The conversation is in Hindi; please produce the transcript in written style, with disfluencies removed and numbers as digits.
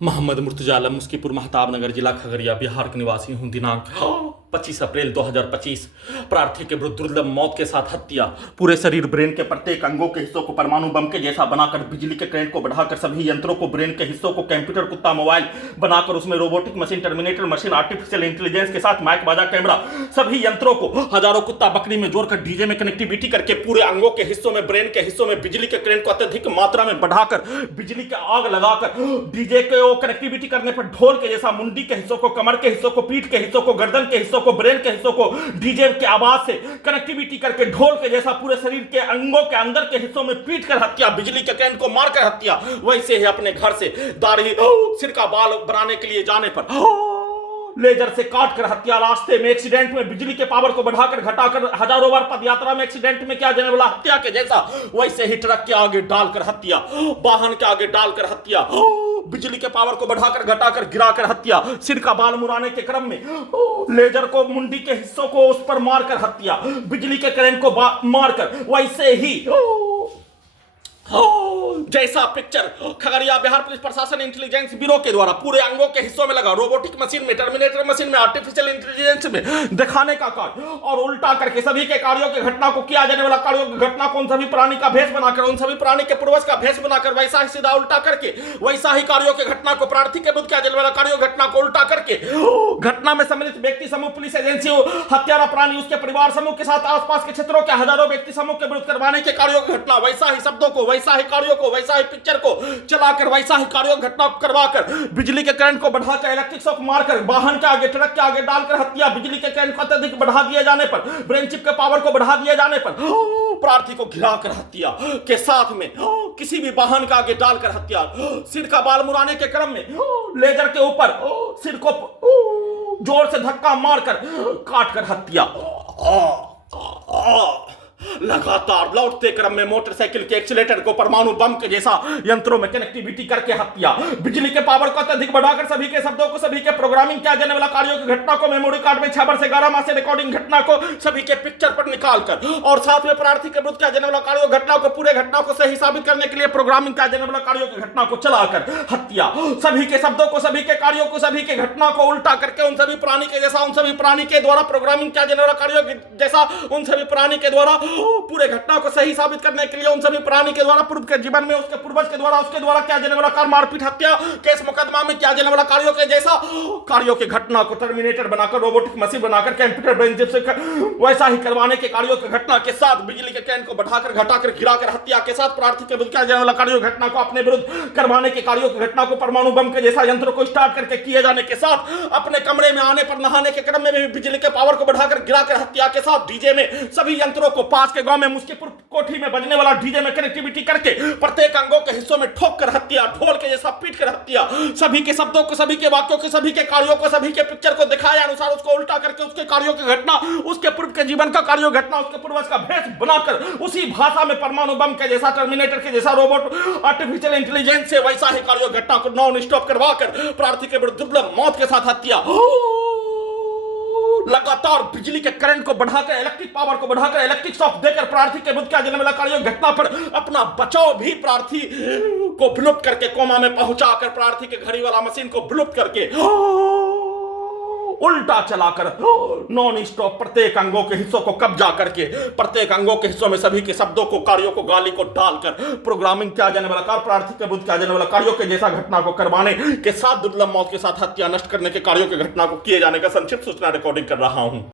मोहम्मद मुर्तजा आलम मुस्कीपुर महताब नगर जिला खगड़िया बिहार के निवासी हूं। दिनांक 25 अप्रैल 2025 प्रार्थी के विरुद्ध दुर्लभ मौत के साथ हत्या। पूरे शरीर ब्रेन के प्रत्येक अंगों के हिस्सों को परमाणु बम के जैसा बनाकर बिजली के करंट को बढ़ाकर सभी यंत्रों को ब्रेन के हिस्सों को कंप्यूटर कुत्ता मोबाइल बनाकर उसमें robotic machine terminator machine artificial intelligence के साथ माइक बाजा कैमरा सभी यंत्रों को हजारों कुत्ता बकरी में जोड़कर डीजे में कनेक्टिविटी करके पूरे अंगों के हिस्सों में ब्रेन के हिस्सों में बिजली के करंट को अत्यधिक मात्रा में बढ़ाकर बिजली के आग लगाकर डीजे के कनेक्टिविटी करने पर ढोल के जैसा मुंडी के हिस्सों को कमर के हिस्सों को पीठ के हिस्सों को गर्दन के हिस्सों को ब्रेन के हिस्सों को डीजे के आवाज से कनेक्टिविटी करके ढोल के जैसा पूरे शरीर के अंगों के अंदर के हिस्सों में पीट कर हत्या। बिजली के करंट को मारकर हत्या। वैसे ही अपने घर से दाढ़ी सिर का बाल बनाने के लिए जाने पर लेजर से काट कर हत्या। रास्ते में एक्सीडेंट में बिजली के पावर को बढ़ाकर घटाकर हजारों बार पद यात्रा में एक्सीडेंट में क्या जाने वाला हत्या के जैसा वैसे ही ट्रक के आगे डालकर हत्या, वाहन के आगे डालकर हत्या, बिजली के पावर को बढ़ाकर घटाकर गिराकर हत्या। सिर का बाल मुड़ाने के क्रम में लेजर को मुंडी के हिस्सों को उस पर मारकर हत्या। बिजली के करंट को मारकर वैसे ही जैसा पिक्चर खगड़िया बिहार पुलिस प्रशासन इंटेलिजेंस ब्यूरो के द्वारा पूरे अंगों के हिस्सों में लगा रोबोटिक मशीन में टर्मिनेटर मशीन में आर्टिफिशियल इंटेलिजेंस में दिखाने का कार्य और उल्टा करके सभी के कार्यों की घटना को किया जाने वाला कार्यों की घटना को उन सभी प्राणी का भेष बनाकर उन सभी प्राणी के पूर्वज का भेष बनाकर वैसा ही सीधा उल्टा करके वैसा ही कार्यों की घटना को प्रार्थी के विरुद्ध किया जाने वाला कार्यों घटना को उल्टा करके घटना में सम्मिलित व्यक्ति समूह पुलिस एजेंसी हत्यारा प्राणी उसके परिवार समूह के साथ आसपास के क्षेत्रों के हजारों व्यक्ति समूह के विरुद्ध करवाने के कार्यों की घटना वैसा ही शब्दों को वैसा ही कार्यों को वैसा ही पिक्चर को चलाकर वैसा ही कार्यों घटना करवाकर बिजली के करंट को बढ़ाकर इलेक्ट्रिक शॉक मारकर वाहन के आगे ट्रक के आगे डालकर हत्या। बिजली के करंट को अत्यधिक बढ़ा दिए जाने पर ब्रेन चिप के पावर को बढ़ा दिए जाने पर प्रार्थी को घिराकर हत्या के साथ में किसी भी वाहन के आगे डालकर हत्या। सिर का बाल मुड़ाने के क्रम में लेजर के ऊपर सिर को जोर से धक्का मारकर काटकर हत्या। लगातार लौटते क्रम में मोटरसाइकिल के एक्सीलेटर को परमाणु बम के जैसा यंत्रों में कनेक्टिविटी करके हत्या। बिजली के पावर को अत्यधिक बढ़ाकर सभी के शब्दों को सभी के प्रोग्रामिंग किया जाने वाला कार्यों की घटना को मेमोरी कार्ड में 6 से 11 माह से रिकॉर्डिंग घटना को सभी के पिक्चर पर निकालकर और साथ में प्रार्थी के विरुद्ध किया जाने वाला कार्यों घटना को पूरे घटना को सही साबित करने के लिए प्रोग्रामिंग किया जाने वाला कार्यों की घटना को चलाकर हत्या। सभी के शब्दों को सभी के कार्यों को सभी के घटना को उल्टा करके उन सभी प्राणी के जैसा उन सभी प्राणी के द्वारा प्रोग्रामिंग किया जाने वाला कार्यों जैसा उन सभी प्राणी के द्वारा पूरे घटना को सही साबित करने के लिए उन सभी प्राणी के द्वारा पूर्व के जीवन में उसके पूर्वज के द्वारा उसके द्वारा किया जाने वाला कार्य मारपीट हत्या केस मुकदमा में किया जाने वाला कार्यों के जैसा कार्यों की घटना को टर्मिनेटर बनाकर रोबोटिक मशीन बनाकर कंप्यूटर ब्रेन चिप से वैसा ही करवाने के कार्यों की घटना के साथ बिजली के करंट को बढ़ाकर घटाकर गिराकर हत्या के साथ प्रार्थी के विरुद्ध किया जाने वाला कार्यों घटना को अपने विरुद्ध करवाने के कार्यों की घटना को परमाणु बम के जैसा यंत्र को स्टार्ट करके किए जाने के साथ अपने कमरे में आने पर नहाने के क्रम में भी बिजली के पावर को बढ़ाकर गिराकर हत्या के साथ डीजे में सभी यंत्रों को पास के गांव में मुस्कीपुर कोठी में बजने वाला डीजे में कनेक्टिविटी करके प्रत्येक अंगों के हिस्सों में ठोक कर हत्या, ढोल के जैसा पीट कर हत्या। सभी के शब्दों को सभी के वाक्यों को सभी के कार्यों को सभी के पिक्चर को दिखाए अनुसार उसको उल्टा करके उसके कार्यों की घटना उसके पूर्व के जीवन का कार्यों घटना उसके पूर्वज का भेष बनाकर उसी भाषा में परमाणु बम के जैसा टर्मिनेटर के जैसा रोबोट आर्टिफिशियल इंटेलिजेंस से वैसा ही कार्यों घटना को नॉन स्टॉप करवाकर प्रार्थी के विरुद्ध दुर्लभ मौत के साथ हत्या। लगातार बिजली के करंट को बढ़ाकर इलेक्ट्रिक पावर को बढ़ाकर इलेक्ट्रिक शॉक देकर प्रार्थी के विरुद्ध किया जाने वाला कार्य घटना पर अपना बचाव भी प्रार्थी को विलुप्त करके कोमा में पहुंचाकर प्रार्थी के घड़ी वाला मशीन को विलुप्त करके उल्टा चलाकर नॉन स्टॉप प्रत्येक अंगों के हिस्सों को कब्जा करके प्रत्येक अंगों के हिस्सों में सभी के शब्दों को कार्यों को गाली को डालकर प्रोग्रामिंग किया जाने वाला कार्य प्रार्थी के विरुद्ध किया जाने वाला कार्यों के जैसा घटना को करवाने के साथ दुर्लभ मौत के साथ हत्या नष्ट करने के कार्यों की घटना को किए जाने का संक्षिप्त सूचना रिकॉर्डिंग कर रहा हूं।